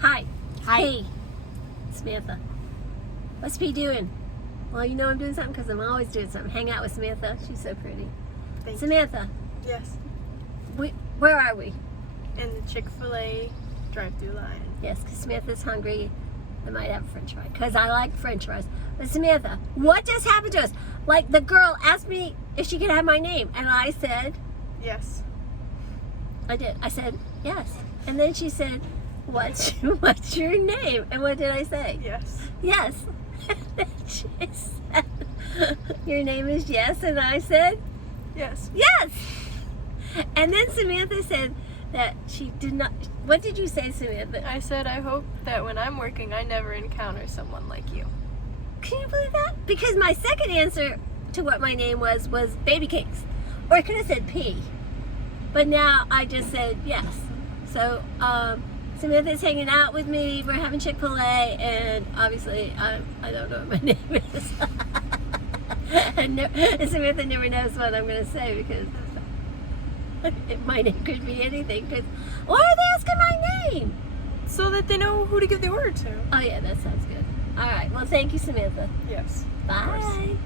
Hi. Hi. P. Samantha. What's P doing? Well, you know I'm doing something because I'm always doing something. Hang out with Samantha. She's so pretty. Thank Samantha, you. Yes. where are we? In the Chick-fil-A drive-thru line. Yes, because Samantha's hungry. I might have a french fry because I like french fries. But Samantha, what just happened to us? Like, the girl asked me if she could have my name, and I said, Yes. I did. I said, yes. And then she said, what's your name? And what did I say? Yes. Yes. And then she said, your name is Yes. And I said, Yes. yes. And then Samantha said that she did not. What did you say, Samantha? I said, I hope that when I'm working, I never encounter someone like you. Can you believe that? Because my second answer to what my name was Baby Cakes. Or I could have said P. But now I just said yes. So Samantha's hanging out with me. We're having Chick-fil-A. And obviously I don't know what my name is. and Samantha never knows what I'm going to say because my name could be anything. Because why are they asking my name? So that they know who to give the order to. Oh yeah, that sounds good. All right. Well, thank you, Samantha. Yes. Bye.